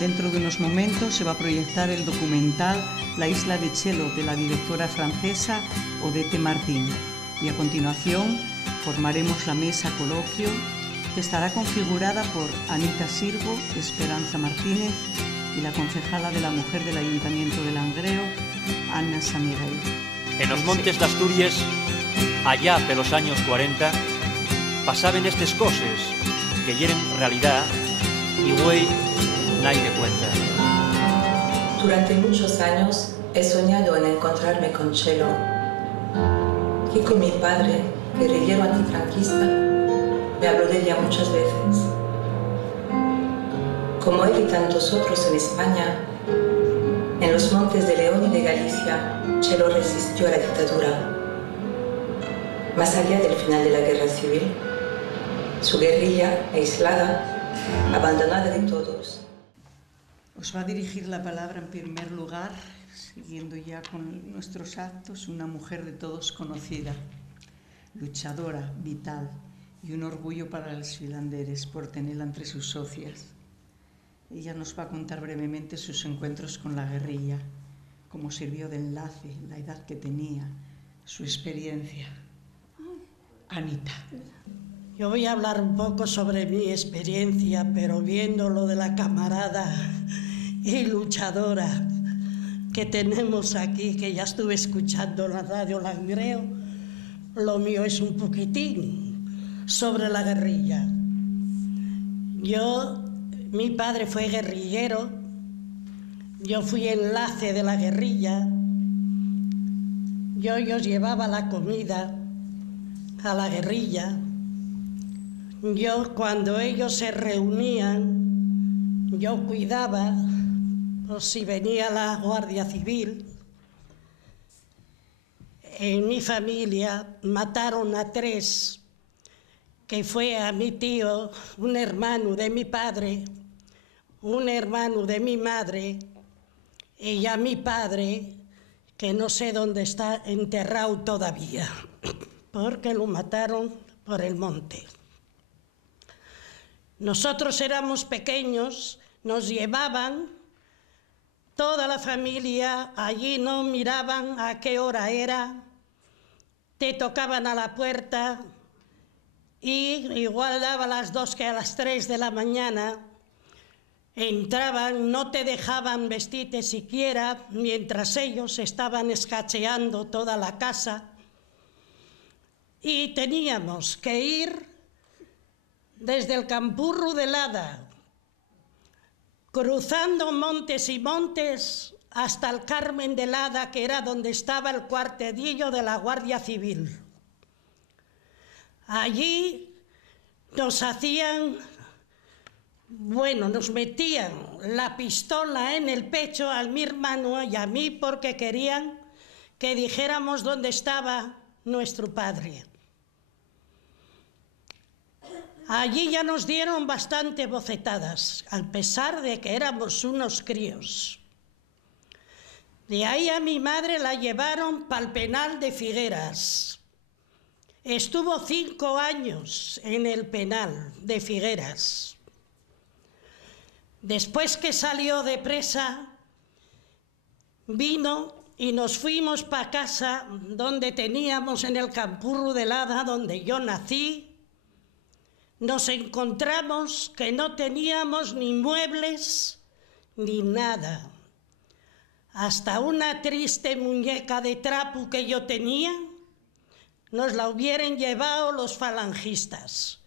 Dentro de unos momentos se va a proyectar el documental La isla de Chelo, de la directora francesa Odette Martín. Y a continuación formaremos la mesa coloquio, que estará configurada por Anita Sirgo, Esperanza Martínez y la concejala de la Mujer del Ayuntamiento de Langreo, Anna San Miguel. En los montes de Asturias, allá de los años 40, pasaban estas cosas que hieren realidad y güey nadie de cuenta. Durante muchos años he soñado en encontrarme con Chelo, que con mi padre, guerrillero antifranquista, me habló de ella muchas veces. Como él y tantos otros en España, en los montes de León y de Galicia, Chelo resistió a la dictadura. Más allá del final de la guerra civil, su guerrilla, aislada, abandonada de todos. Os va a dirigir la palabra en primer lugar, siguiendo ya con nuestros actos, una mujer de todos conocida, luchadora, vital y un orgullo para los finlandeses por tenerla entre sus socias. Ella nos va a contar brevemente sus encuentros con la guerrilla, cómo sirvió de enlace, la edad que tenía, su experiencia. Anita. Yo voy a hablar un poco sobre mi experiencia, pero viendo lo de la camarada y luchadora que tenemos aquí, que ya estuve escuchando en la radio Langreo, lo mío es un poquitín sobre la guerrilla. Mi padre fue guerrillero, yo fui enlace de la guerrilla, yo llevaba la comida a la guerrilla. Yo, cuando ellos se reunían, yo cuidaba, por si venía la Guardia Civil. En mi familia mataron a 3, que fue a mi tío, un hermano de mi padre, un hermano de mi madre, y a mi padre, que no sé dónde está enterrado todavía, porque lo mataron por el monte. Nosotros éramos pequeños, nos llevaban toda la familia, allí no miraban a qué hora era, te tocaban a la puerta y igual daba a las 2 que a las 3 de la mañana, entraban, no te dejaban vestirte siquiera mientras ellos estaban escacheando toda la casa y teníamos que ir desde el Campurro de Lada, cruzando montes y montes hasta el Carmen de Lada, que era donde estaba el cuartelillo de la Guardia Civil. Allí nos metían la pistola en el pecho a mi hermano y a mí porque querían que dijéramos dónde estaba nuestro padre. Allí ya nos dieron bastante bofetadas, a pesar de que éramos unos críos. De ahí a mi madre la llevaron para el penal de Figueras. Estuvo 5 años en el penal de Figueras. Después que salió de presa, vino y nos fuimos para casa donde teníamos en el Campurro de Lada, donde yo nací. Nos encontramos que no teníamos ni muebles ni nada. Hasta una triste muñeca de trapo que yo tenía, nos la hubieran llevado los falangistas.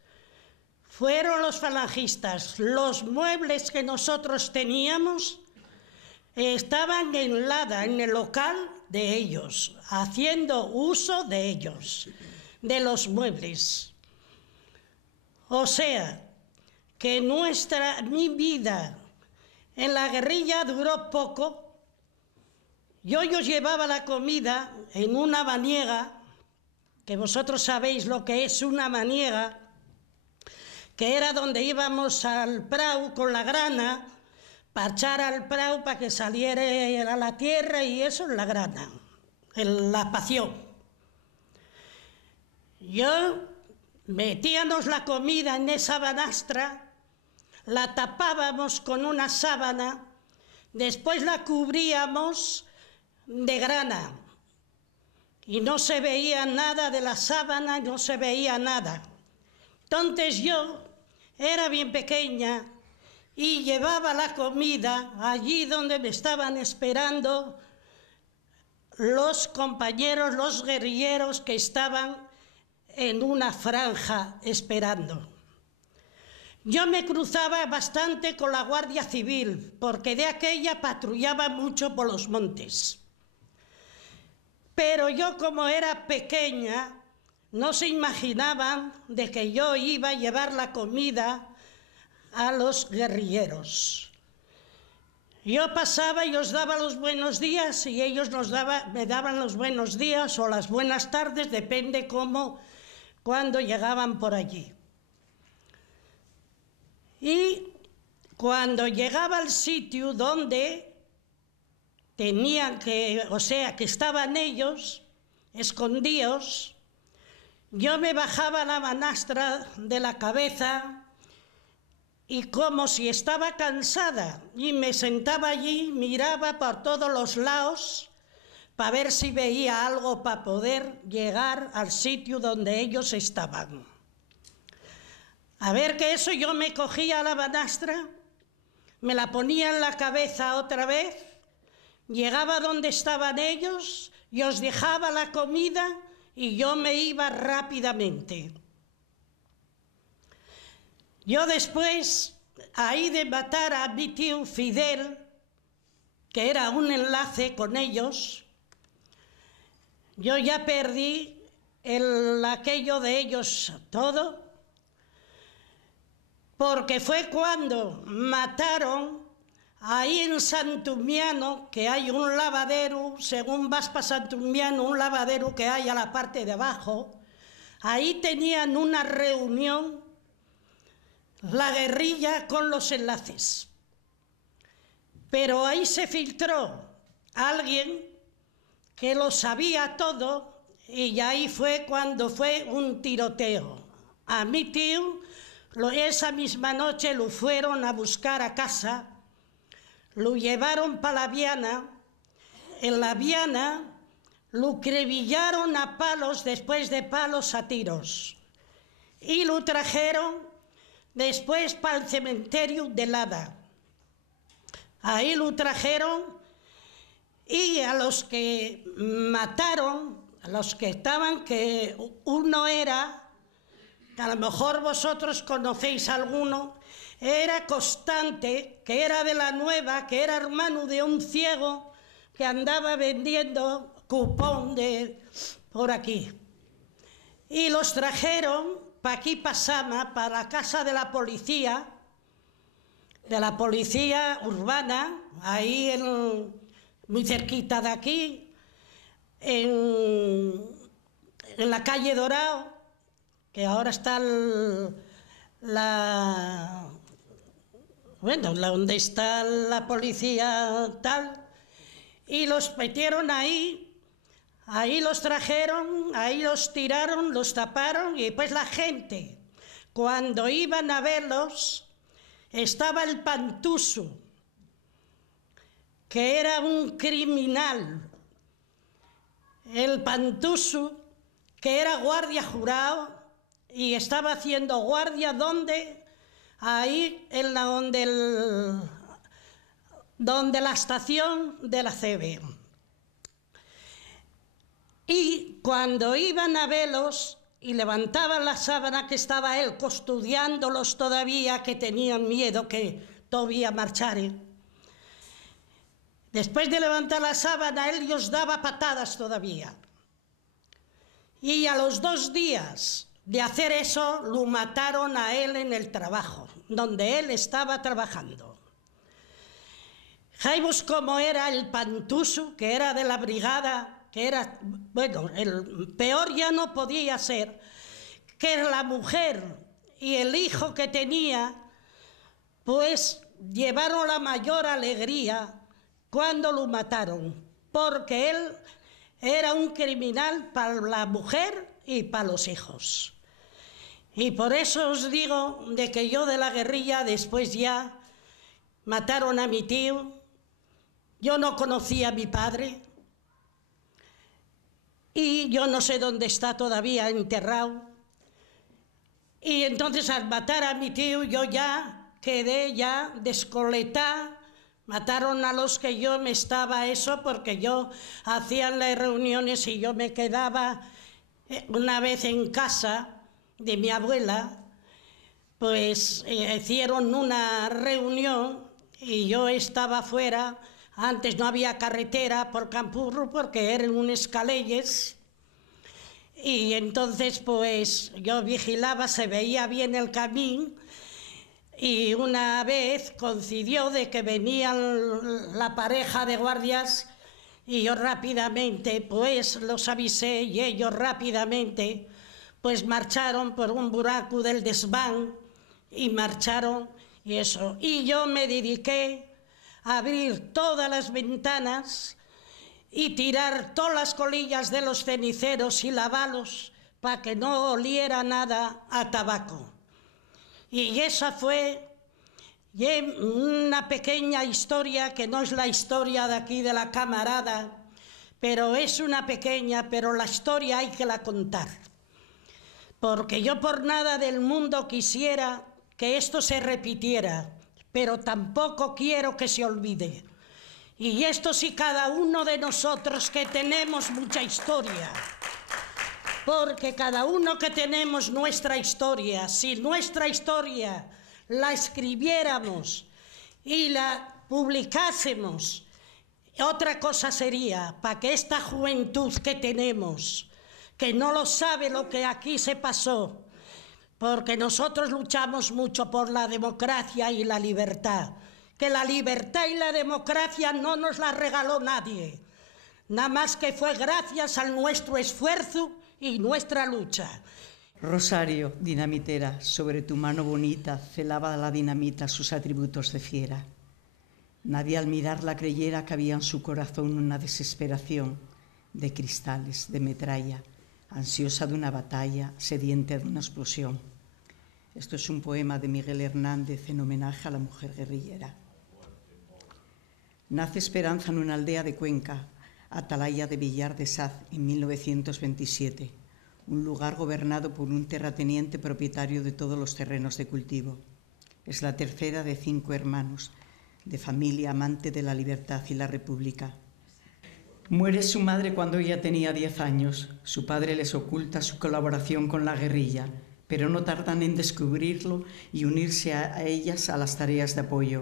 Fueron los falangistas. Los muebles que nosotros teníamos estaban en Lada, en el local de ellos, haciendo uso de ellos, de los muebles. O sea, que mi vida en la guerrilla duró poco. Yo llevaba la comida en una maniega, que vosotros sabéis lo que es una maniega, que era donde íbamos al prau con la grana, para echar al prau para que saliera a la tierra, y eso es la grana, la pación. Metíamos la comida en esa banastra, la tapábamos con una sábana, después la cubríamos de grana y no se veía nada de la sábana, no se veía nada. Entonces yo era bien pequeña y llevaba la comida allí donde me estaban esperando los compañeros, los guerrilleros que estaban en una franja esperando. Yo me cruzaba bastante con la Guardia Civil, porque de aquella patrullaba mucho por los montes. Pero yo, como era pequeña, no se imaginaban de que yo iba a llevar la comida a los guerrilleros. Yo pasaba y os daba los buenos días y ellos me daban los buenos días o las buenas tardes, depende cuando llegaban por allí. Y cuando llegaba al sitio donde tenían que estaban ellos, escondidos, yo me bajaba la manastra de la cabeza y como si estaba cansada y me sentaba allí, miraba por todos los lados para ver si veía algo para poder llegar al sitio donde ellos estaban. A ver que eso, yo me cogía la manastra, me la ponía en la cabeza otra vez, llegaba donde estaban ellos y os dejaba la comida y yo me iba rápidamente. Yo después, ahí de matar a mi tío Fidel, que era un enlace con ellos, yo ya perdí aquello de ellos todo, porque fue cuando mataron ahí en Santumiano, que hay un lavadero, según vas para Santumiano, un lavadero que hay a la parte de abajo, ahí tenían una reunión la guerrilla con los enlaces. Pero ahí se filtró alguien que lo sabía todo y ahí fue cuando fue un tiroteo. A mi tío, esa misma noche lo fueron a buscar a casa, lo llevaron para la Viana, en la Viana lo acribillaron a palos, después de palos a tiros, y lo trajeron después para el cementerio de Lada. Ahí lo trajeron y a los que mataron, a los que estaban, que uno era, a lo mejor vosotros conocéis alguno, era Constante, que era de la Nueva, que era hermano de un ciego que andaba vendiendo cupón por aquí. Y los trajeron para aquí, para Sama, para la casa de la policía urbana, ahí muy cerquita de aquí, en la calle Dorado, que ahora está donde está la policía tal, y los metieron ahí. Ahí los trajeron, ahí los tiraron, los taparon y después la gente, cuando iban a verlos, estaba el Pantuso, que era un criminal. El Pantuso, que era guardia jurado y estaba haciendo guardia ahí donde la estación de la CB. Y cuando iban a verlos y levantaban la sábana, que estaba él custodiándolos todavía, que tenían miedo que todavía marcharen. Después de levantar la sábana, él los daba patadas todavía. Y a los 2 días de hacer eso, lo mataron a él en el trabajo, donde él estaba trabajando. Sabemos cómo era el Pantuso, que era de la brigada, que era, el peor ya no podía ser, que la mujer y el hijo que tenía, pues llevaron la mayor alegría cuando lo mataron, porque él era un criminal para la mujer y para los hijos. Y por eso os digo de que yo de la guerrilla después ya mataron a mi tío, yo no conocía a mi padre y yo no sé dónde está todavía enterrado. Y entonces al matar a mi tío yo ya quedé ya descoletada. Mataron a los que yo me estaba eso porque yo hacían las reuniones y yo me quedaba una vez en casa de mi abuela, pues hicieron una reunión y yo estaba fuera. Antes no había carretera por Campurro porque eran unas calles y entonces pues yo vigilaba, se veía bien el camino. Y una vez coincidió de que venían la pareja de guardias y yo rápidamente pues los avisé y ellos rápidamente pues marcharon por un buraco del desván y marcharon y eso. Y yo me dediqué a abrir todas las ventanas y tirar todas las colillas de los ceniceros y lavarlos para que no oliera nada a tabaco. Y esa fue una pequeña historia, que no es la historia de aquí de la camarada, pero es una pequeña, pero la historia hay que la contar. Porque yo por nada del mundo quisiera que esto se repitiera, pero tampoco quiero que se olvide. Y esto sí, cada uno de nosotros que tenemos mucha historia, porque cada uno que tenemos nuestra historia, si nuestra historia la escribiéramos y la publicásemos, otra cosa sería, para que esta juventud que tenemos, que no lo sabe lo que aquí se pasó, porque nosotros luchamos mucho por la democracia y la libertad, que la libertad y la democracia no nos la regaló nadie, nada más que fue gracias a nuestro esfuerzo y nuestra lucha. Rosario, dinamitera, sobre tu mano bonita celaba la dinamita sus atributos de fiera. Nadie al mirarla creyera que había en su corazón una desesperación de cristales, de metralla, ansiosa de una batalla, sedienta de una explosión. Esto es un poema de Miguel Hernández en homenaje a la mujer guerrillera. Nace Esperanza en una aldea de Cuenca, Atalaya de Villar de Saz, en 1927, un lugar gobernado por un terrateniente propietario de todos los terrenos de cultivo. Es la tercera de 5 hermanos, de familia amante de la libertad y la república. Muere su madre cuando ella tenía 10 años. Su padre les oculta su colaboración con la guerrilla, pero no tardan en descubrirlo y unirse a ellas a las tareas de apoyo.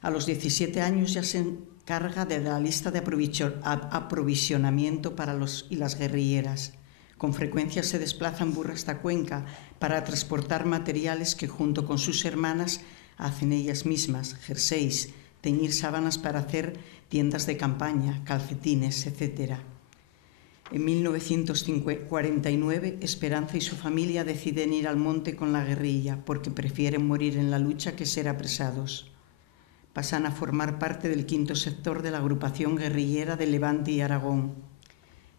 A los 17 años ya se encarga de la lista de aprovisionamiento para los y las guerrilleras. Con frecuencia se desplaza en burro hasta Cuenca para transportar materiales que junto con sus hermanas hacen ellas mismas, jerseys, teñir sábanas para hacer tiendas de campaña, calcetines, etc. En 1949, Esperanza y su familia deciden ir al monte con la guerrilla porque prefieren morir en la lucha que ser apresados. Pasan a formar parte del 5º sector de la agrupación guerrillera de Levante y Aragón.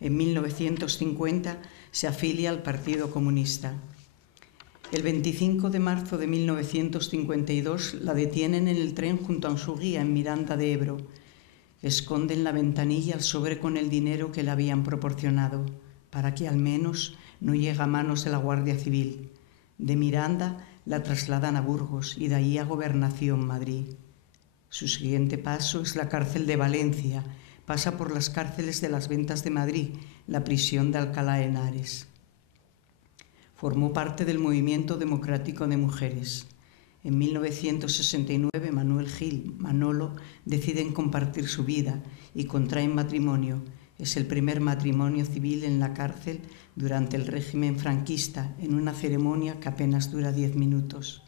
En 1950 se afilia al Partido Comunista. El 25 de marzo de 1952 la detienen en el tren junto a su guía en Miranda de Ebro. Esconde en la ventanilla el sobre con el dinero que le habían proporcionado, para que al menos no llegue a manos de la Guardia Civil. De Miranda la trasladan a Burgos y de ahí a Gobernación, Madrid. Su siguiente paso es la cárcel de Valencia. Pasa por las cárceles de las Ventas de Madrid, la prisión de Alcalá de Henares. Formó parte del Movimiento Democrático de Mujeres. En 1969, Manuel Gil, Manolo, deciden compartir su vida y contraen matrimonio. Es el primer matrimonio civil en la cárcel durante el régimen franquista, en una ceremonia que apenas dura 10 minutos.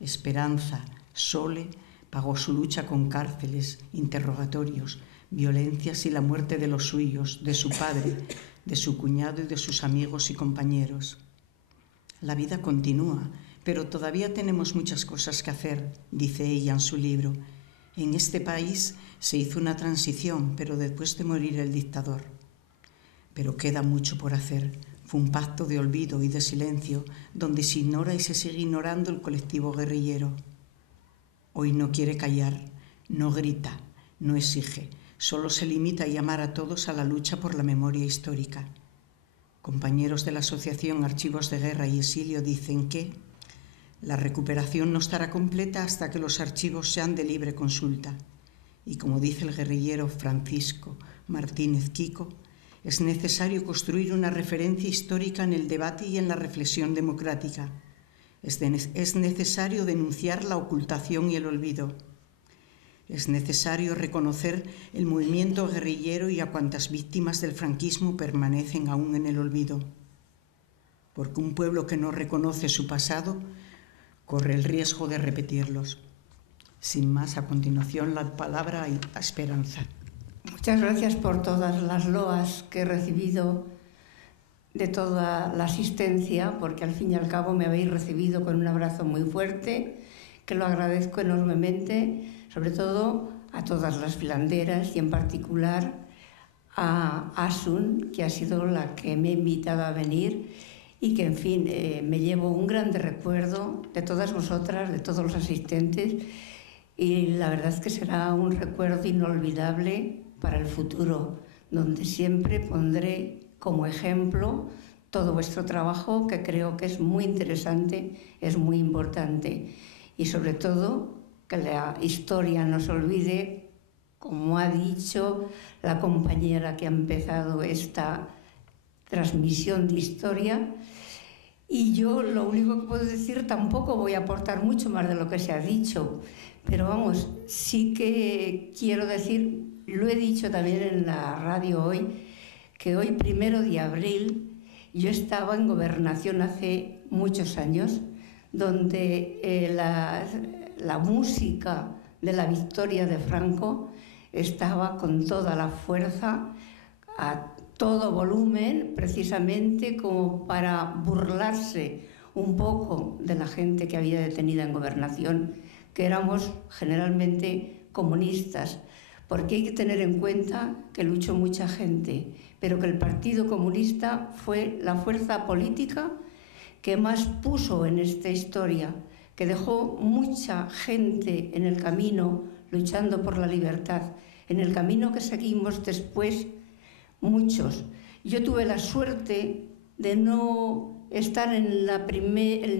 Esperanza, Sole, pagó su lucha con cárceles, interrogatorios, violencias y la muerte de los suyos, de su padre, de su cuñado y de sus amigos y compañeros. La vida continúa, pero todavía tenemos muchas cosas que hacer, dice ella en su libro. En este país se hizo una transición, pero después de morir el dictador. Pero queda mucho por hacer, Fue un pacto de olvido y de silencio, donde se ignora y se sigue ignorando el colectivo guerrillero. Hoy no quiere callar, no grita, no exige, solo se limita a llamar a todos a la lucha por la memoria histórica. Compañeros de la Asociación Archivos de Guerra y Exilio dicen que la recuperación no estará completa hasta que los archivos sean de libre consulta. Y como dice el guerrillero Francisco Martínez Quico, es necesario construir una referencia histórica en el debate y en la reflexión democrática. Es necesario denunciar la ocultación y el olvido. Es necesario reconocer el movimiento guerrillero y a cuantas víctimas del franquismo permanecen aún en el olvido. Porque un pueblo que no reconoce su pasado corre el riesgo de repetirlos. Sin más, a continuación la palabra a Esperanza. Muchas gracias por todas las loas que he recibido de toda la asistencia, porque al fin y al cabo me habéis recibido con un abrazo muy fuerte, que lo agradezco enormemente, sobre todo a todas las filanderas y en particular a Asun, que ha sido la que me ha invitado a venir y que, en fin, me llevo un grande recuerdo de todas vosotras, de todos los asistentes, y la verdad es que será un recuerdo inolvidable para el futuro, donde siempre pondré como ejemplo todo vuestro trabajo, que creo que es muy interesante, es muy importante. Y sobre todo, que la historia no se olvide, como ha dicho la compañera que ha empezado esta transmisión de historia. Y yo lo único que puedo decir, tampoco voy a aportar mucho más de lo que se ha dicho, pero vamos, sí que quiero decir, lo he dicho también en la radio hoy, que hoy, 1 de abril, yo estaba en Gobernación hace muchos años, donde la música de la victoria de Franco estaba con toda la fuerza, a todo volumen, precisamente como para burlarse un poco de la gente que había detenida en Gobernación, que éramos generalmente comunistas, porque hay que tener en cuenta que luchó mucha gente, pero que el Partido Comunista fue la fuerza política que más puso en esta historia, que dejó mucha gente en el camino luchando por la libertad, en el camino que seguimos después muchos. Yo tuve la suerte de no estar en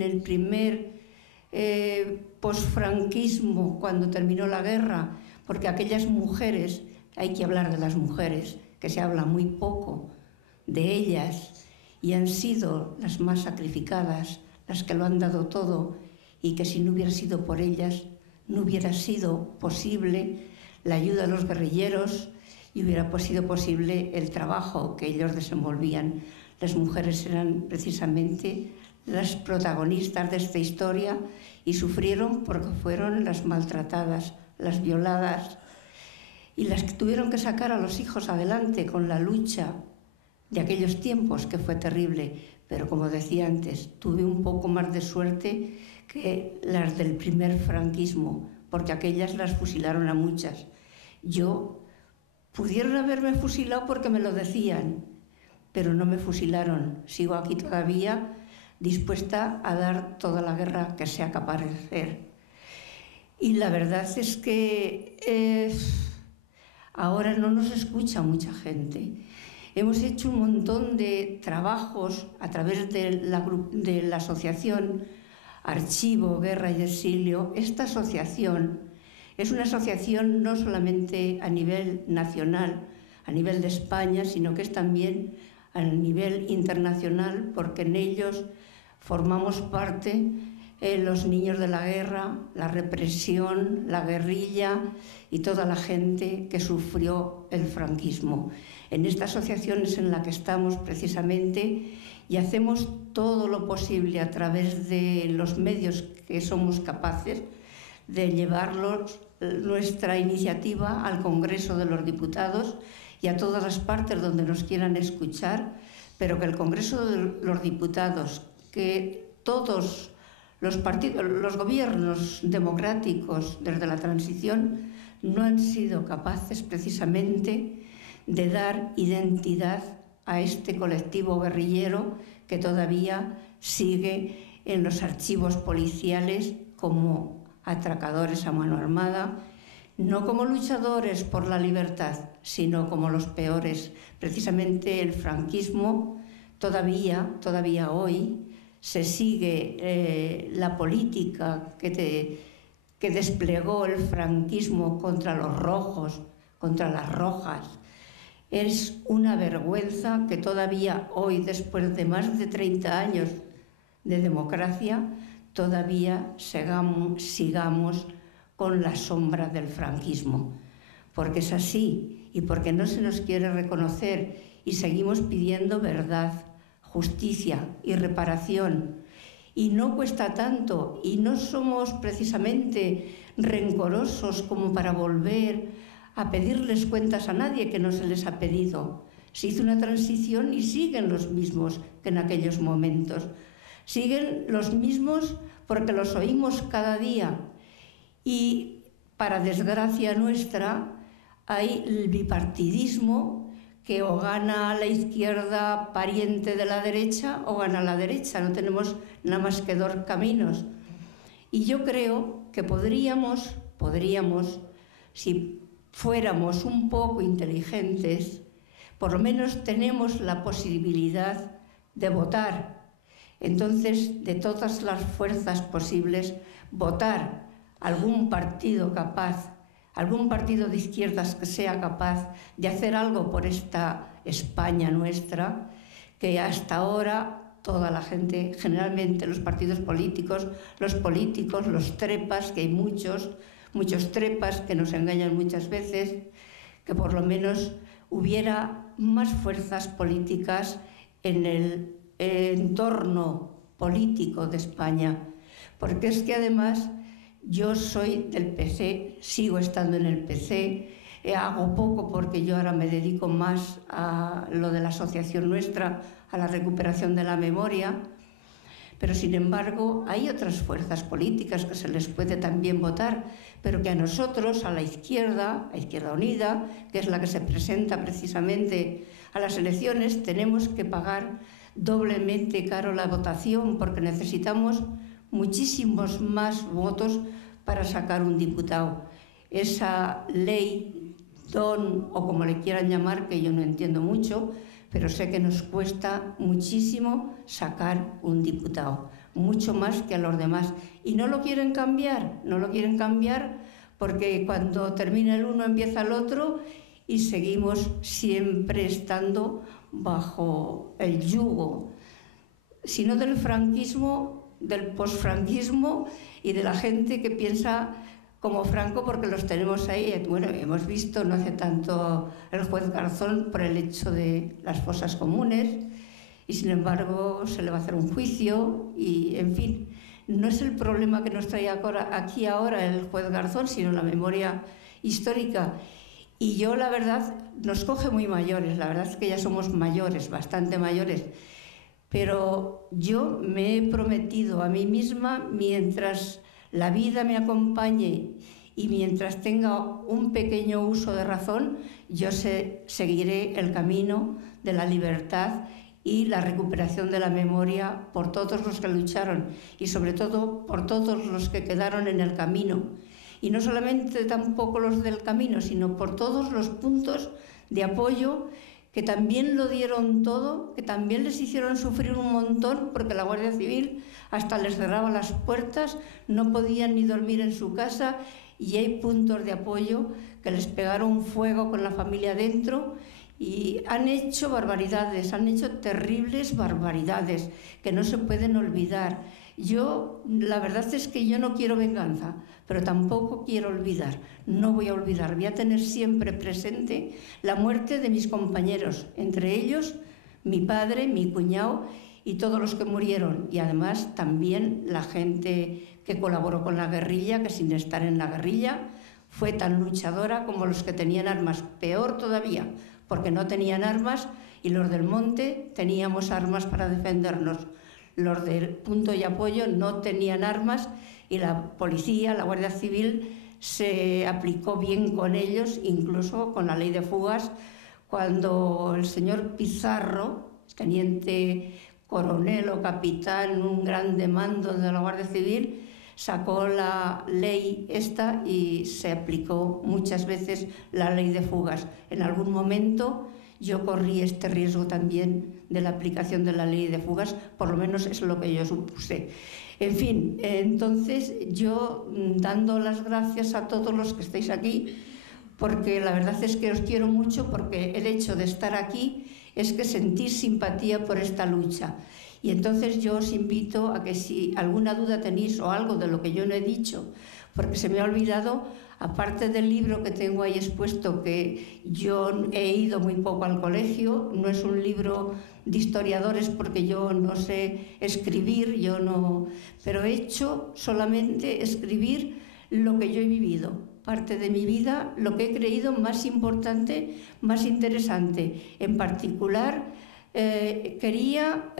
el primer posfranquismo cuando terminó la guerra, porque aquellas mujeres, hay que hablar de las mujeres, que se habla muy poco de ellas, y han sido las más sacrificadas, las que lo han dado todo, y que si no hubiera sido por ellas, no hubiera sido posible la ayuda a los guerrilleros y hubiera sido posible el trabajo que ellos desenvolvían. Las mujeres eran precisamente las protagonistas de esta historia y sufrieron porque fueron las maltratadas, las violadas y las que tuvieron que sacar a los hijos adelante con la lucha de aquellos tiempos, que fue terrible. Pero como decía antes, tuve un poco más de suerte que las del primer franquismo, porque aquellas las fusilaron a muchas. Yo pudieron haberme fusilado porque me lo decían, pero no me fusilaron. Sigo aquí todavía dispuesta a dar toda la guerra que sea capaz de hacer. Y la verdad es que ahora no nos escucha mucha gente. Hemos hecho un montón de trabajos a través de la asociación Archivo, Guerra y Exilio. Esta asociación es una asociación no solamente a nivel nacional, a nivel de España, sino que es también a nivel internacional, porque en ellos formamos parte los niños de la guerra, la represión, la guerrilla y toda la gente que sufrió el franquismo. En esta asociación es en la que estamos precisamente y hacemos todo lo posible a través de los medios que somos capaces de llevarlos, nuestra iniciativa, al Congreso de los Diputados y a todas las partes donde nos quieran escuchar, pero que el Congreso de los Diputados, que todos los partidos, los gobiernos democráticos desde la transición no han sido capaces precisamente de dar identidad a este colectivo guerrillero que todavía sigue en los archivos policiales como atracadores a mano armada, no como luchadores por la libertad, sino como los peores. Precisamente el franquismo, todavía hoy, se sigue la política que desplegó el franquismo contra los rojos, contra las rojas. Es una vergüenza que todavía hoy, después de más de 30 años de democracia, todavía sigamos con la sombra del franquismo. Porque es así y porque no se nos quiere reconocer y seguimos pidiendo verdad, justicia y reparación. Y no cuesta tanto y no somos precisamente rencorosos como para volver a pedirles cuentas a nadie, que no se les ha pedido. Se hizo una transición y siguen los mismos que en aquellos momentos. Siguen los mismos porque los oímos cada día. Y para desgracia nuestra hay el bipartidismo, que o gana la izquierda pariente de la derecha o gana la derecha. No tenemos nada más que dos caminos. Y yo creo que podríamos, si fuéramos un poco inteligentes, por lo menos tenemos la posibilidad de votar. Entonces, de todas las fuerzas posibles, votar algún partido capaz, algún partido de izquierdas que sea capaz de hacer algo por esta España nuestra, que hasta ahora toda la gente, generalmente los partidos políticos, los trepas, que hay muchos trepas que nos engañan muchas veces, que por lo menos hubiera más fuerzas políticas en el entorno político de España. Porque es que además yo soy del PC, sigo estando en el PC, hago poco porque yo ahora me dedico más a lo de la asociación nuestra, a la recuperación de la memoria, pero sin embargo hay otras fuerzas políticas que se les puede también votar, pero que a nosotros, a la Izquierda Unida, que es la que se presenta precisamente a las elecciones, tenemos que pagar doblemente caro la votación porque necesitamos muchísimos más votos para sacar un diputado. Esa ley DON, o como le quieran llamar, que yo no entiendo mucho, pero sé que nos cuesta muchísimo sacar un diputado, mucho más que a los demás. Y no lo quieren cambiar, porque cuando termina el uno empieza el otro y seguimos siempre estando bajo el yugo, si no del franquismo, del posfranquismo y de la gente que piensa como Franco, porque los tenemos ahí. Bueno, hemos visto no hace tanto el juez Garzón por el hecho de las fosas comunes y sin embargo se le va a hacer un juicio y, en fin, no es el problema que nos trae aquí ahora el juez Garzón, sino la memoria histórica. Y yo, la verdad, nos coge muy mayores, la verdad es que ya somos mayores, bastante mayores, pero yo me he prometido a mí misma, mientras la vida me acompañe y mientras tenga un pequeño uso de razón, yo seguiré el camino de la libertad y la recuperación de la memoria por todos los que lucharon y sobre todo por todos los que quedaron en el camino. Y no solamente tampoco los del camino, sino por todos los puntos de apoyo que también lo dieron todo, que también les hicieron sufrir un montón, porque la Guardia Civil hasta les cerraba las puertas, no podían ni dormir en su casa, y hay puntos de apoyo que les pegaron fuego con la familia dentro y han hecho barbaridades, han hecho terribles barbaridades que no se pueden olvidar. Yo, la verdad es que yo no quiero venganza, pero tampoco quiero olvidar. No voy a olvidar, voy a tener siempre presente la muerte de mis compañeros, entre ellos mi padre, mi cuñado y todos los que murieron. Y además también la gente que colaboró con la guerrilla, que sin estar en la guerrilla fue tan luchadora como los que tenían armas. Peor todavía, porque no tenían armas y los del monte teníamos armas para defendernos. Los del punto y apoyo no tenían armas y la policía, la Guardia Civil, se aplicó bien con ellos, incluso con la ley de fugas, cuando el señor Pizarro, teniente coronel o capitán, un grande mando de la Guardia Civil, sacó la ley esta y se aplicó muchas veces la ley de fugas. En algún momento yo corrí este riesgo también de la aplicación de la ley de fugas, por lo menos es lo que yo supuse. En fin, entonces yo dando las gracias a todos los que estáis aquí, porque la verdad es que os quiero mucho, porque el hecho de estar aquí es que sentís simpatía por esta lucha. Y entonces yo os invito a que si alguna duda tenéis o algo de lo que yo no he dicho, porque se me ha olvidado, aparte del libro que tengo ahí expuesto, que yo he ido muy poco al colegio, no es un libro de historiadores porque yo no sé escribir, pero he hecho solamente escribir lo que yo he vivido, parte de mi vida, lo que he creído más importante, más interesante. En particular, quería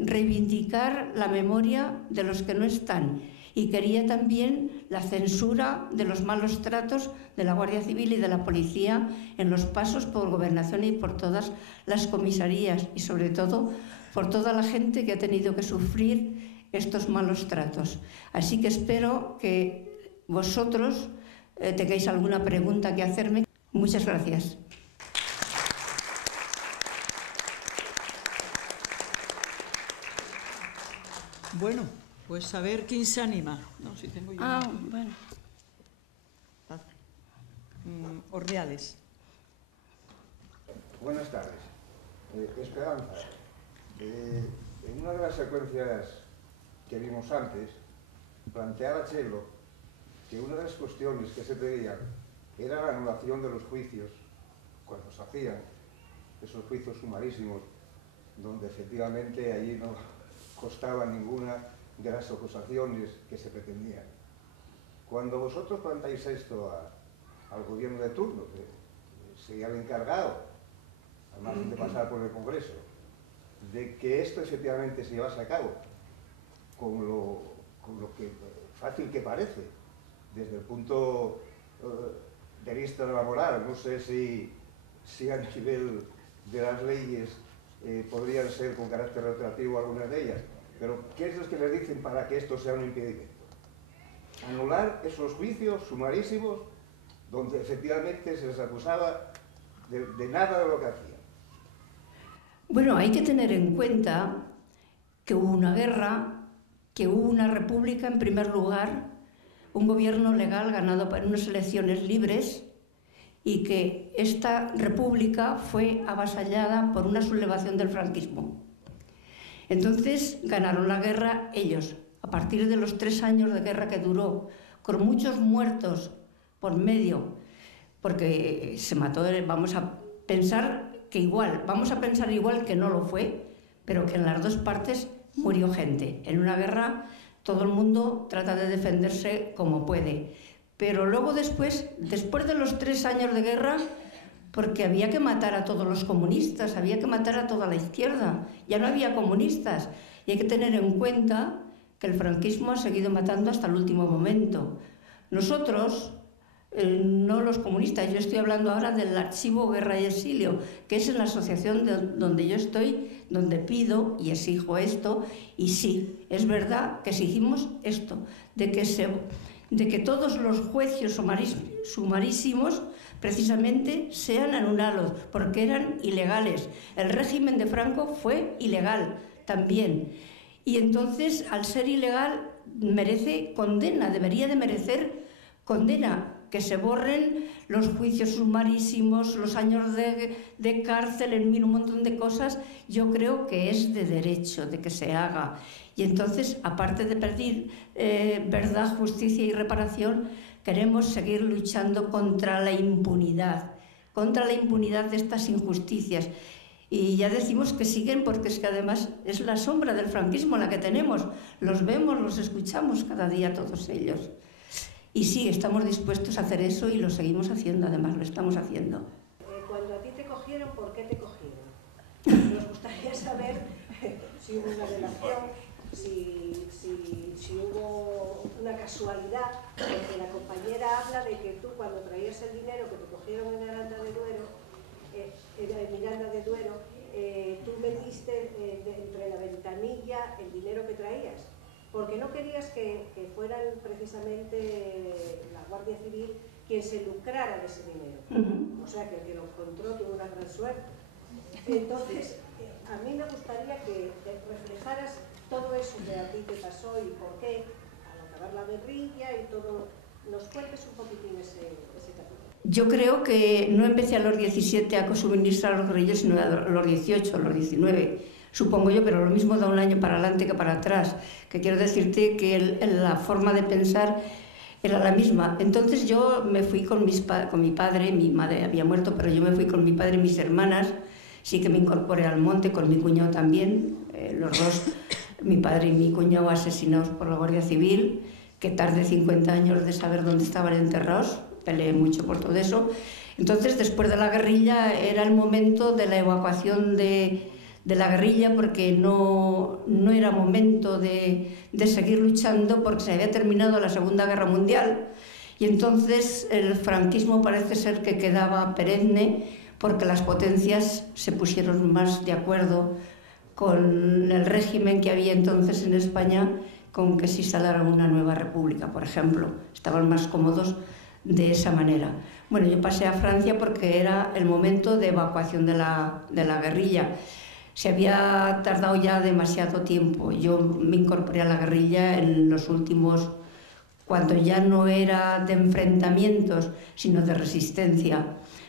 reivindicar la memoria de los que no están y quería también la censura de los malos tratos de la Guardia Civil y de la Policía en los pasos por Gobernación y por todas las comisarías y sobre todo por toda la gente que ha tenido que sufrir estos malos tratos. Así que espero que vosotros tengáis alguna pregunta que hacerme. Muchas gracias. Bueno, pues a ver quién se anima. No, si tengo yo. Bueno. Ordiales. Buenas tardes. Esperanza, en una de las secuencias que vimos antes, planteaba Chelo que una de las cuestiones que se pedían era la anulación de los juicios, cuando se hacían esos juicios sumarísimos, donde efectivamente allí no costaba ninguna de las acusaciones que se pretendían. Cuando vosotros planteáis esto al gobierno de turno, que sería el encargado, además de pasar por el Congreso, de que esto efectivamente se llevase a cabo, con lo que fácil que parece, desde el punto de vista de la moral, no sé si a nivel de las leyes podrían ser con carácter retroactivo algunas de ellas, pero ¿qué es lo que les dicen para que esto sea un impedimento? Anular esos juicios sumarísimos donde efectivamente se les acusaba de nada de lo que hacían. Bueno, hay que tener en cuenta que hubo una guerra, que hubo una república en primer lugar, un gobierno legal ganado por unas elecciones libres, y que esta república fue avasallada por una sublevación del franquismo. Entonces ganaron la guerra ellos, a partir de los 3 años de guerra que duró, con muchos muertos por medio, porque se mató, vamos a pensar igual que no lo fue, pero que en las dos partes murió gente. En una guerra todo el mundo trata de defenderse como puede. Pero luego después de los 3 años de guerra, porque había que matar a todos los comunistas, había que matar a toda la izquierda, ya no había comunistas. Y hay que tener en cuenta que el franquismo ha seguido matando hasta el último momento. Nosotros, no los comunistas, yo estoy hablando ahora del archivo Guerra y Exilio, que es en la asociación donde yo estoy, donde pido y exijo esto, y sí, es verdad que exigimos esto, de que todos los juicios sumarísimos precisamente sean anulados, porque eran ilegales. El régimen de Franco fue ilegal también. Y entonces, al ser ilegal, merece condena, debería de merecer condena, que se borren los juicios sumarísimos, los años de cárcel, en fin, un montón de cosas. Yo creo que es de derecho de que se haga. Y entonces, aparte de pedir verdad, justicia y reparación, queremos seguir luchando contra la impunidad de estas injusticias. Y ya decimos que siguen porque es que además es la sombra del franquismo la que tenemos. Los vemos, los escuchamos cada día todos ellos. Y sí, estamos dispuestos a hacer eso y lo seguimos haciendo, además lo estamos haciendo. Cuando a ti te cogieron, ¿por qué te cogieron? Nos gustaría saber si hubo una relación, si hubo una casualidad, porque la compañera habla de que tú cuando traías el dinero que te cogieron en Aranda de Duero, en Miranda de Duero, tú metiste entre la ventanilla el dinero que traías, porque no querías que fueran precisamente la Guardia Civil quien se lucrara de ese dinero. O sea, que el que lo encontró tuvo una gran suerte. Entonces, a mí me gustaría que reflejaras todo eso que a ti te pasó y por qué, al acabar la guerrilla y todo, nos cuentes un poquitín ese capítulo. Yo creo que no empecé a los 17 a suministrar a los guerrilleros, sino a los 18, a los 19, supongo yo, pero lo mismo da un año para adelante que para atrás, que quiero decirte que la forma de pensar era la misma. Entonces yo me fui con mi padre, mi madre había muerto, pero yo me fui con mi padre y mis hermanas, sí que me incorporé al monte, con mi cuñado también, los dos, mi padre y mi cuñado asesinados por la Guardia Civil, que tardé 50 años de saber dónde estaban enterrados, peleé mucho por todo eso. Entonces, después de la guerrilla, era el momento de la evacuación de la guerrilla, porque no era momento de seguir luchando, porque se había terminado la Segunda Guerra Mundial, y entonces el franquismo parece ser que quedaba perenne, porque las potencias se pusieron más de acuerdo con el régimen que había entonces en España, con que se instalara una nueva república, por ejemplo. Estaban más cómodos de esa manera. Bueno, yo pasé a Francia porque era el momento de evacuación de la guerrilla. Se había tardado ya demasiado tiempo. Yo me incorporé a la guerrilla en los últimos, cuando ya no era de enfrentamientos, sino de resistencia.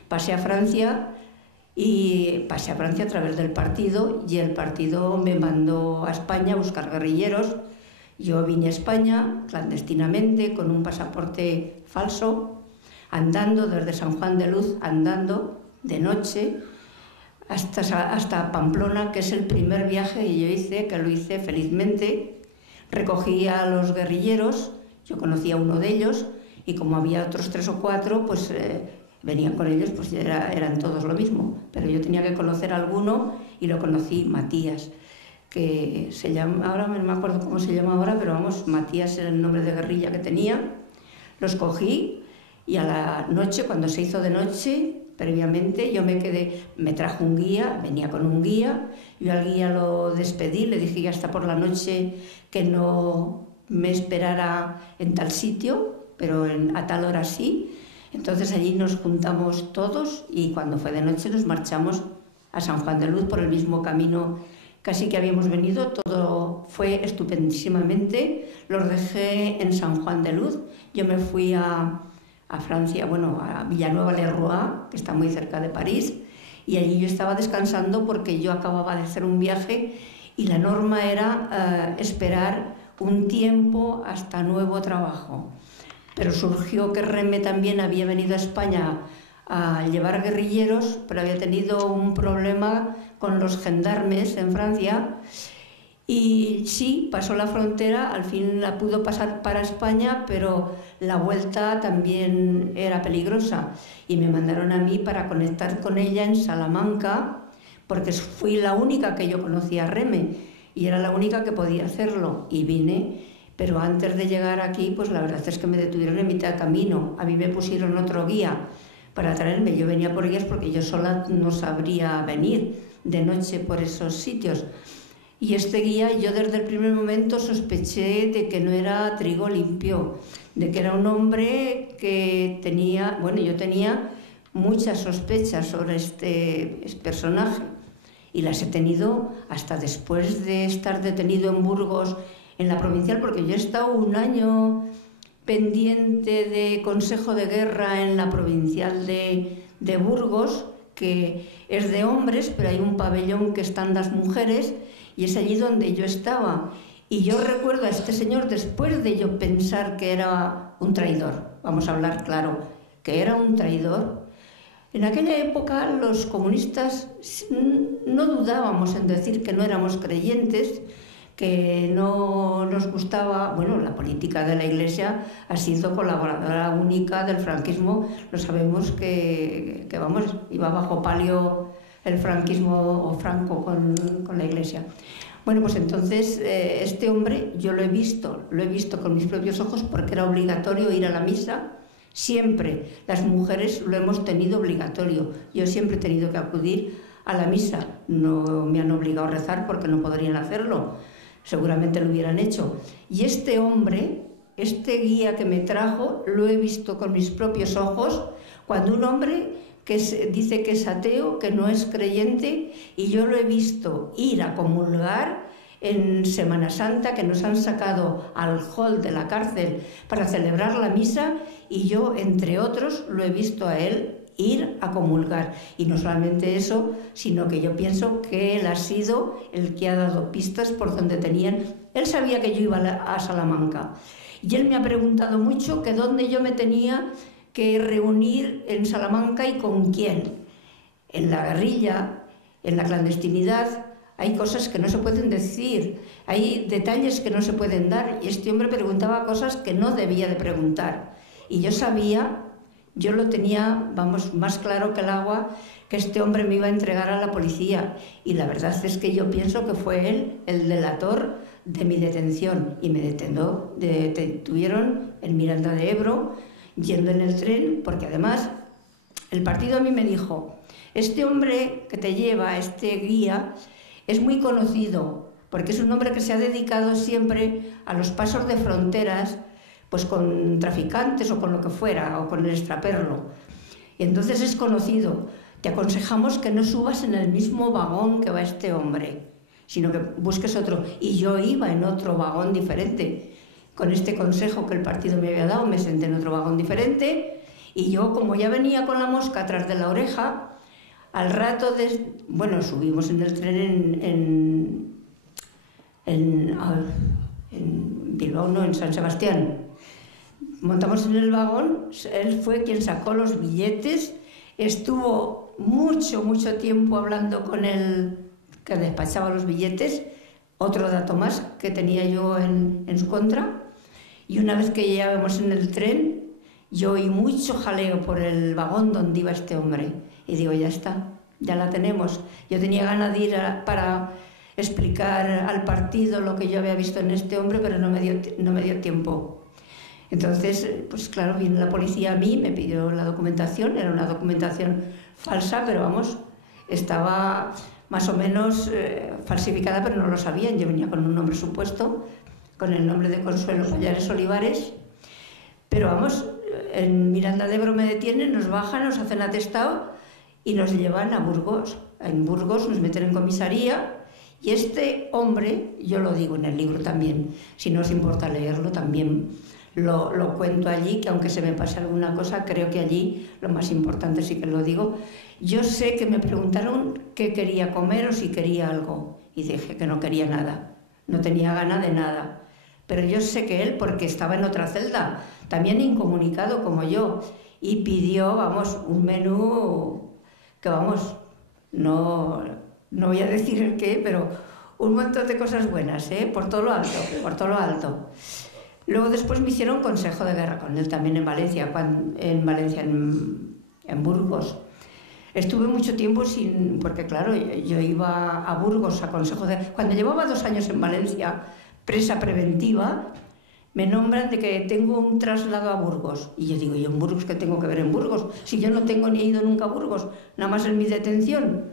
Pasé a Francia a través del partido, y el partido me mandó a España a buscar guerrilleros. Yo vine a España clandestinamente con un pasaporte falso, andando desde San Juan de Luz, andando de noche hasta Pamplona, que es el primer viaje que yo hice, que lo hice felizmente. Recogí a los guerrilleros, yo conocía a uno de ellos, y como había otros 3 o 4, pues venían con ellos, pues eran todos lo mismo. Pero yo tenía que conocer a alguno y lo conocí, Matías, que se llama, ahora no me acuerdo cómo se llama ahora, pero vamos, Matías era el nombre de guerrilla que tenía. Los cogí y a la noche, cuando se hizo de noche, previamente, yo me trajo un guía, venía con un guía, yo al guía lo despedí, le dije ya hasta por la noche que no me esperara en tal sitio, pero a tal hora sí. Entonces allí nos juntamos todos y cuando fue de noche nos marchamos a San Juan de Luz por el mismo camino casi que habíamos venido. Todo fue estupendísimamente. Los dejé en San Juan de Luz. Yo me fui a Francia, bueno, a Villanueva-le-Roi, que está muy cerca de París, y allí yo estaba descansando porque yo acababa de hacer un viaje y la norma era esperar un tiempo hasta nuevo trabajo. Pero surgió que Reme también había venido a España a llevar guerrilleros, pero había tenido un problema con los gendarmes en Francia, y sí, pasó la frontera, al fin la pudo pasar para España, pero la vuelta también era peligrosa, y me mandaron a mí para conectar con ella en Salamanca, porque fui la única que yo conocía a Reme, y era la única que podía hacerlo, y vine. Pero antes de llegar aquí, pues la verdad es que me detuvieron en mitad de camino. A mí me pusieron otro guía para traerme. Yo venía por guías porque yo sola no sabría venir de noche por esos sitios. Y este guía, yo desde el primer momento sospeché de que no era trigo limpio, de que era un hombre que tenía, bueno, yo tenía muchas sospechas sobre este personaje, y las he tenido hasta después de estar detenido en Burgos, en la provincial, porque yo he estado un año pendiente de consejo de guerra en la provincial de Burgos, que es de hombres, pero hay un pabellón que están las mujeres, y es allí donde yo estaba. Y yo recuerdo a este señor, después de yo pensar que era un traidor, vamos a hablar claro, que era un traidor. En aquella época los comunistas no dudábamos en decir que no éramos creyentes, que no nos gustaba, bueno, la política de la Iglesia ha sido colaboradora única del franquismo. Lo sabemos que vamos, iba bajo palio el franquismo o Franco con la Iglesia. Bueno, pues entonces este hombre yo lo he visto con mis propios ojos, porque era obligatorio ir a la misa Siempre las mujeres lo hemos tenido obligatorio. Yo siempre he tenido que acudir a la misa. No me han obligado a rezar porque no podrían hacerlo. Seguramente lo hubieran hecho. Y este hombre, este guía que me trajo, lo he visto con mis propios ojos, cuando un hombre que dice que es ateo, que no es creyente, y yo lo he visto ir a comulgar en Semana Santa, que nos han sacado al hall de la cárcel para celebrar la misa, y yo, entre otros, lo he visto a él ir a comulgar. Y no solamente eso, sino que yo pienso que él ha sido el que ha dado pistas por donde tenían. Él sabía que yo iba a Salamanca, y él me ha preguntado mucho que dónde yo me tenía que reunir en Salamanca y con quién. En la guerrilla, en la clandestinidad, hay cosas que no se pueden decir, hay detalles que no se pueden dar, y este hombre preguntaba cosas que no debía de preguntar. Y yo sabía, yo lo tenía, vamos, más claro que el agua, que este hombre me iba a entregar a la policía. Y la verdad es que yo pienso que fue él el delator de mi detención. Y me detuvieron en Miranda de Ebro, yendo en el tren, porque además el partido a mí me dijo: este hombre que te lleva, este guía, es muy conocido, porque es un hombre que se ha dedicado siempre a los pasos de fronteras, pues con traficantes o con lo que fuera, o con el extraperlo. Y entonces es conocido. Te aconsejamos que no subas en el mismo vagón que va este hombre, sino que busques otro. Y yo iba en otro vagón diferente. Con este consejo que el partido me había dado, me senté en otro vagón diferente, y yo, como ya venía con la mosca atrás de la oreja, al rato bueno, subimos en el tren en Bilbao, no, en San Sebastián. Montamos en el vagón, él fue quien sacó los billetes, estuvo mucho tiempo hablando con el que despachaba los billetes, otro dato más que tenía yo en su contra. Y una vez que ya íbamos en el tren, yo oí mucho jaleo por el vagón donde iba este hombre. Y digo, ya está, ya la tenemos. Yo tenía ganas de ir para explicar al partido lo que yo había visto en este hombre, pero no me dio tiempo. Entonces, pues claro, vino la policía a mí, me pidió la documentación, era una documentación falsa, pero vamos, estaba más o menos falsificada, pero no lo sabían. Yo venía con un nombre supuesto, con el nombre de Consuelo Pallares Olivares, pero vamos, en Miranda de Ebro me detienen, nos bajan, nos hacen atestado y nos llevan a Burgos. En Burgos nos meten en comisaría, y este hombre, yo lo digo en el libro también, si no os importa leerlo, también lo cuento allí, que aunque se me pase alguna cosa, creo que allí lo más importante sí que lo digo. Yo sé que me preguntaron qué quería comer o si quería algo, y dije que no quería nada, no tenía ganas de nada. Pero yo sé que él, porque estaba en otra celda, también incomunicado como yo, y pidió, vamos, un menú que, vamos, no voy a decir el qué, pero un montón de cosas buenas, por todo lo alto. Luego después me hicieron consejo de guerra con él también en Valencia, en Burgos. Estuve mucho tiempo porque claro, yo iba a Burgos a consejo de... Cuando llevaba 2 años en Valencia, presa preventiva, me nombran de que tengo un traslado a Burgos. Y yo digo, ¿y en Burgos qué tengo que ver en Burgos? Si yo no tengo ni ido nunca a Burgos, nada más en mi detención.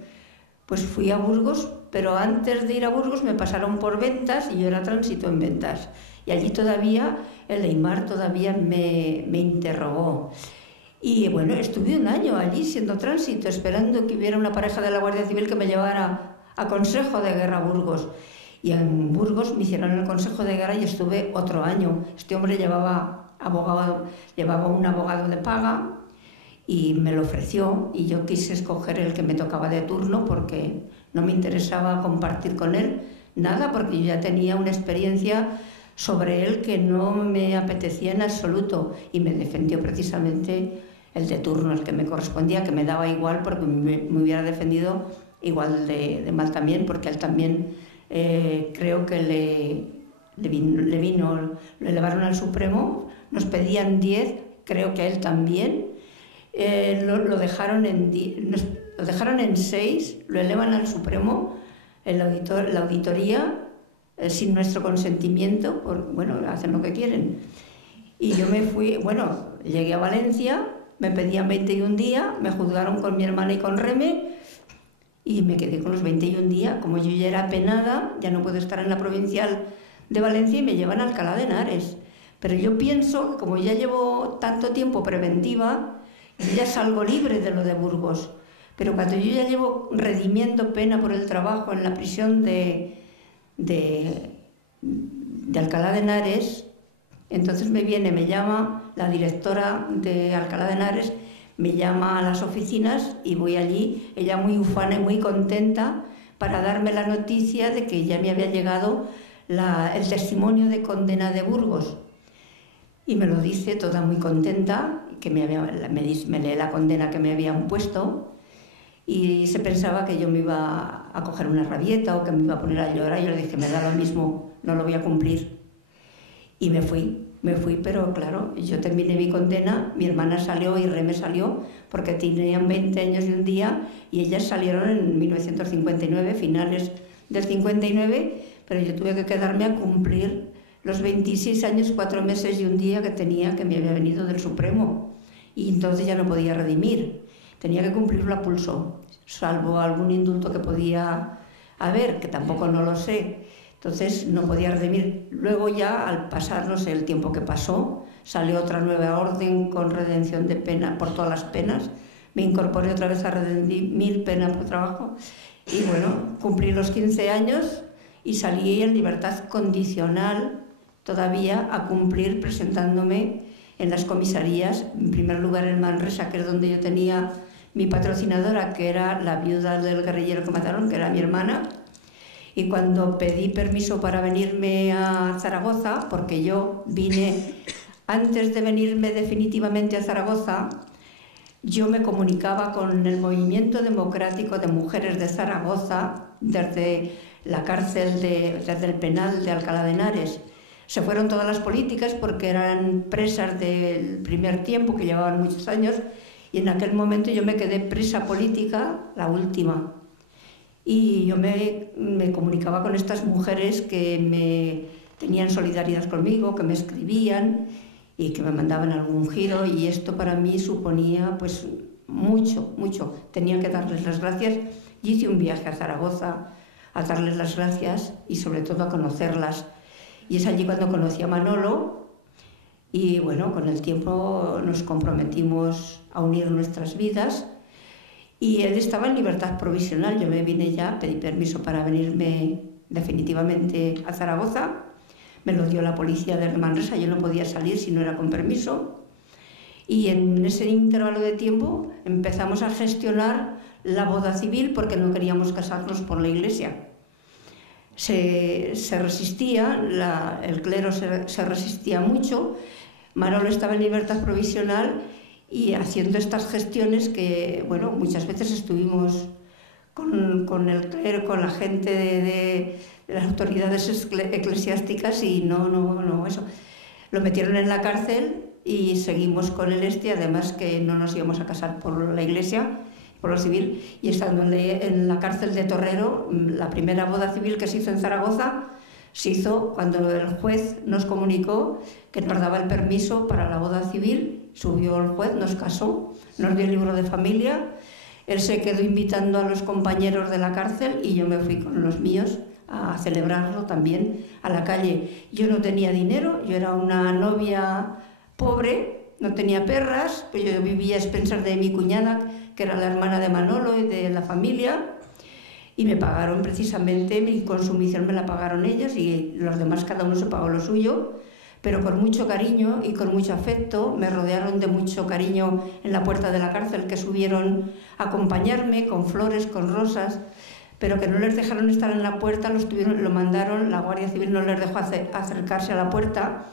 Pues fui a Burgos, pero antes de ir a Burgos me pasaron por Ventas y yo era tránsito en Ventas. Y allí todavía, el Aimar todavía me interrogó. Y bueno, estuve 1 año allí siendo tránsito, esperando que hubiera una pareja de la Guardia Civil que me llevara a consejo de guerra a Burgos. Y en Burgos me hicieron el consejo de guerra y estuve otro año. Este hombre llevaba un abogado de paga y me lo ofreció, y yo quise escoger el que me tocaba de turno porque no me interesaba compartir con él nada, porque yo ya tenía una experiencia sobre él que no me apetecía en absoluto, y me defendió precisamente el de turno, el que me correspondía, que me daba igual porque me hubiera defendido igual de mal también, porque él también creo que lo elevaron al Supremo, nos pedían 10, creo que a él también, lo dejaron en 6, lo elevan al Supremo, la auditoría, sin nuestro consentimiento, bueno, hacen lo que quieren. Y yo me fui, bueno, llegué a Valencia, me pedían 21 días, me juzgaron con mi hermana y con Reme, y me quedé con los 21 días. Como yo ya era penada, ya no puedo estar en la provincial de Valencia y me llevan a Alcalá de Henares. Pero yo pienso que como ya llevo tanto tiempo preventiva, yo ya salgo libre de lo de Burgos. Pero cuando yo ya llevo redimiendo pena por el trabajo en la prisión de Alcalá de Henares, entonces me llama la directora de Alcalá de Henares, me llama a las oficinas y voy allí, ella muy ufana y muy contenta, para darme la noticia de que ya me había llegado el testimonio de condena de Burgos. Y me lo dice toda muy contenta, que me lee la condena que me habían puesto, y se pensaba que yo me iba a coger una rabieta o que me iba a poner a llorar. Yo le dije, me da lo mismo, no lo voy a cumplir. Y me fui, pero claro, yo terminé mi condena, mi hermana salió y Reme salió, porque tenían 20 años y un día, y ellas salieron en 1959, finales del 59, pero yo tuve que quedarme a cumplir los 26 años, 4 meses y un día que me había venido del Supremo, y entonces ya no podía redimir, tenía que cumplirlo a pulso, salvo algún indulto que podía haber, que tampoco no lo sé. Entonces no podía redimir. Luego ya, al pasar, no sé el tiempo que pasó, salió otra nueva orden con redención de pena por todas las penas. Me incorporé otra vez a redimir pena por trabajo. Y bueno, cumplí los 15 años y salí en libertad condicional todavía a cumplir, presentándome en las comisarías. En primer lugar en Manresa, que es donde yo tenía mi patrocinadora, que era la viuda del guerrillero que mataron, que era mi hermana. Y cuando pedí permiso para venirme a Zaragoza, porque yo vine, antes de venirme definitivamente a Zaragoza, yo me comunicaba con el Movimiento Democrático de Mujeres de Zaragoza desde la cárcel, desde el penal de Alcalá de Henares. Se fueron todas las políticas porque eran presas del primer tiempo, que llevaban muchos años, y en aquel momento yo me quedé presa política, la última. Y yo me comunicaba con estas mujeres que me tenían solidaridad conmigo, que me escribían y que me mandaban algún giro, y esto para mí suponía pues mucho, mucho. Tenía que darles las gracias, y hice un viaje a Zaragoza a darles las gracias y sobre todo a conocerlas. Y es allí cuando conocí a Manolo, y bueno, con el tiempo nos comprometimos a unir nuestras vidas. Y él estaba en libertad provisional, yo me vine ya, pedí permiso para venirme definitivamente a Zaragoza, me lo dio la policía de Manresa, yo no podía salir si no era con permiso, y en ese intervalo de tiempo empezamos a gestionar la boda civil porque no queríamos casarnos por la iglesia. Se resistía, el clero se resistía mucho, Manolo estaba en libertad provisional, y haciendo estas gestiones que, bueno, muchas veces estuvimos con el clero, con la gente de las autoridades eclesiásticas, y no, eso. Lo metieron en la cárcel y seguimos con el además que no nos íbamos a casar por la iglesia, por lo civil, y estando en la cárcel de Torrero, la primera boda civil que se hizo en Zaragoza, se hizo cuando el juez nos comunicó que nos daba el permiso para la boda civil. Subió el juez, nos casó, nos dio el libro de familia, él se quedó invitando a los compañeros de la cárcel y yo me fui con los míos a celebrarlo también a la calle. Yo no tenía dinero, yo era una novia pobre, no tenía perras, pero yo vivía a expensas de mi cuñada, que era la hermana de Manolo y de la familia, y me pagaron precisamente, mi consumición me la pagaron ellos, y los demás cada uno se pagó lo suyo, pero con mucho cariño y con mucho afecto. Me rodearon de mucho cariño en la puerta de la cárcel, que subieron a acompañarme con flores, con rosas, pero que no les dejaron estar en la puerta, lo mandaron, la Guardia Civil no les dejó acercarse a la puerta,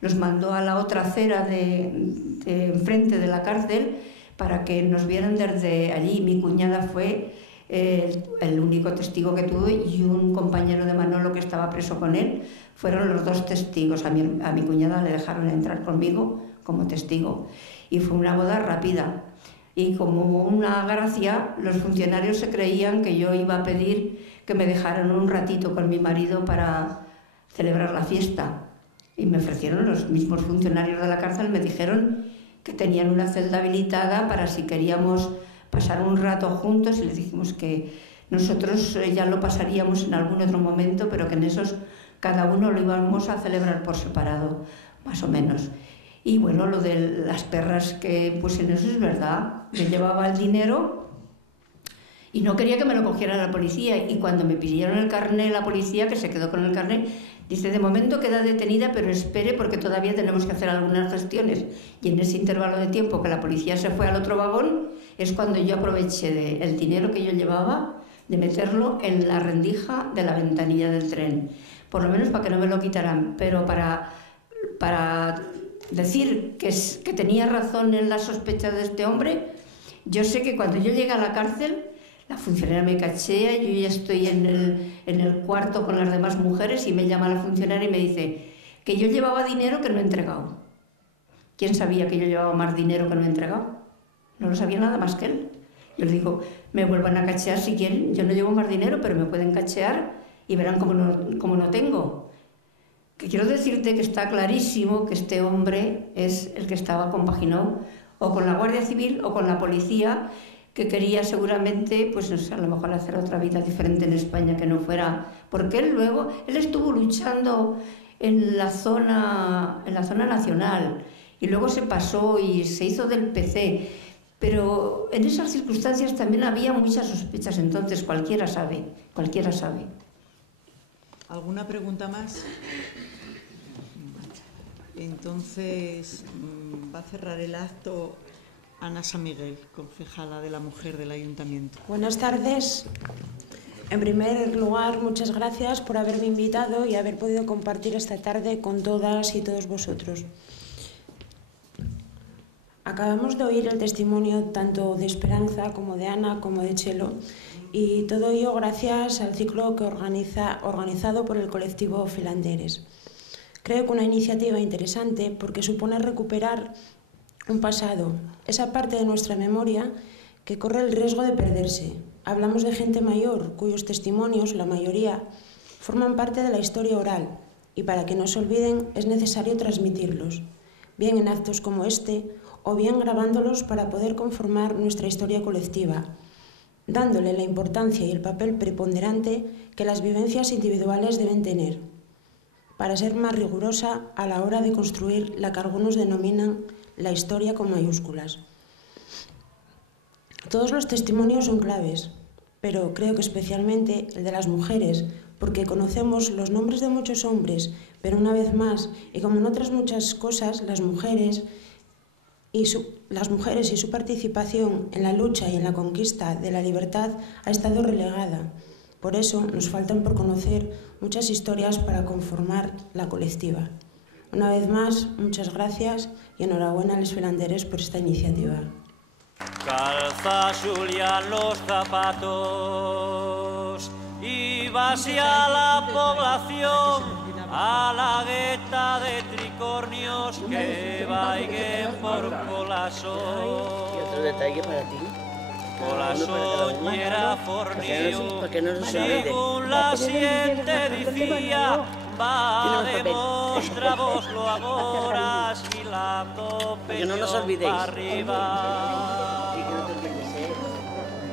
los mandó a la otra acera de enfrente de la cárcel para que nos vieran desde allí. Mi cuñada fue el único testigo que tuve, y un compañero de Manolo que estaba preso con él. Fueron los dos testigos. A mi cuñada le dejaron entrar conmigo como testigo. Y fue una boda rápida. Y como una gracia, los funcionarios se creían que yo iba a pedir que me dejaran un ratito con mi marido para celebrar la fiesta. Y me ofrecieron, los mismos funcionarios de la cárcel me dijeron que tenían una celda habilitada para si queríamos pasar un rato juntos, y les dijimos que nosotros ya lo pasaríamos en algún otro momento, pero que en esos cada uno lo íbamos a celebrar por separado, más o menos. Y bueno, lo de las perras, que pues en eso es verdad. Yo llevaba el dinero y no quería que me lo cogiera la policía. Y cuando me pidieron el carné, la policía, que se quedó con el carné, dice, de momento queda detenida, pero espere porque todavía tenemos que hacer algunas gestiones. Y en ese intervalo de tiempo que la policía se fue al otro vagón, es cuando yo aproveché el dinero que yo llevaba, de meterlo en la rendija de la ventanilla del tren. Por lo menos para que no me lo quitaran, pero para decir que tenía razón en la sospecha de este hombre, yo sé que cuando yo llegué a la cárcel, la funcionaria me cachea, yo ya estoy en el cuarto con las demás mujeres y me llama la funcionaria y me dice que yo llevaba dinero que no he entregado. ¿Quién sabía que yo llevaba más dinero que no he entregado? No lo sabía nada más que él. Yo le digo, me vuelvan a cachear si quieren, yo no llevo más dinero, pero me pueden cachear y verán cómo no tengo. Que quiero decirte que está clarísimo que este hombre es el que estaba compaginado o con la Guardia Civil o con la policía, que quería seguramente, pues no sé, a lo mejor hacer otra vida diferente en España, que no fuera... Porque él estuvo luchando en la zona nacional y luego se pasó y se hizo del PC. Pero en esas circunstancias también había muchas sospechas, entonces cualquiera sabe. ¿Alguna pregunta más? Entonces, va a cerrar el acto Ana San Miguel, concejala de la Mujer del Ayuntamiento. Buenas tardes. En primer lugar, muchas gracias por haberme invitado y haber podido compartir esta tarde con todas y todos vosotros. Acabamos de oír el testimonio tanto de Esperanza como de Ana como de Chelo, y todo ello gracias al ciclo organizado por el colectivo Filanderes. Creo que una iniciativa interesante porque supone recuperar un pasado, esa parte de nuestra memoria que corre el riesgo de perderse. Hablamos de gente mayor cuyos testimonios, la mayoría, forman parte de la historia oral, y para que no se olviden es necesario transmitirlos, bien en actos como este o bien grabándolos para poder conformar nuestra historia colectiva, dándole la importancia y el papel preponderante que las vivencias individuales deben tener, para ser más rigurosa a la hora de construir la que algunos denominan la historia con mayúsculas. Todos los testimonios son claves, pero creo que especialmente el de las mujeres, porque conocemos los nombres de muchos hombres, pero una vez más, y como en otras muchas cosas, las mujeres y su participación en la lucha y en la conquista de la libertad ha estado relegada. Por eso nos faltan por conocer muchas historias para conformar la colectiva. Una vez más, muchas gracias y enhorabuena a los Filanderes por esta iniciativa. Calza Julián los zapatos y va hacia la población, a la gueta de tricornios que vaiguen por Colasón. Y otro detalle para ti. Colasón y era fornido, según la siguiente decía, va demostra vos lo agoras y la peñón pa' arriba.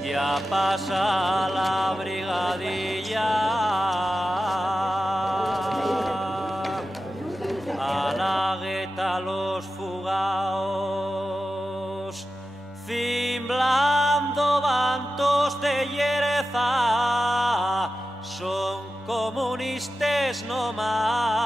Ya pasa la brigadilla, a la gueta los fugaos, cimblando bandos de Yereza, son comunistas no más.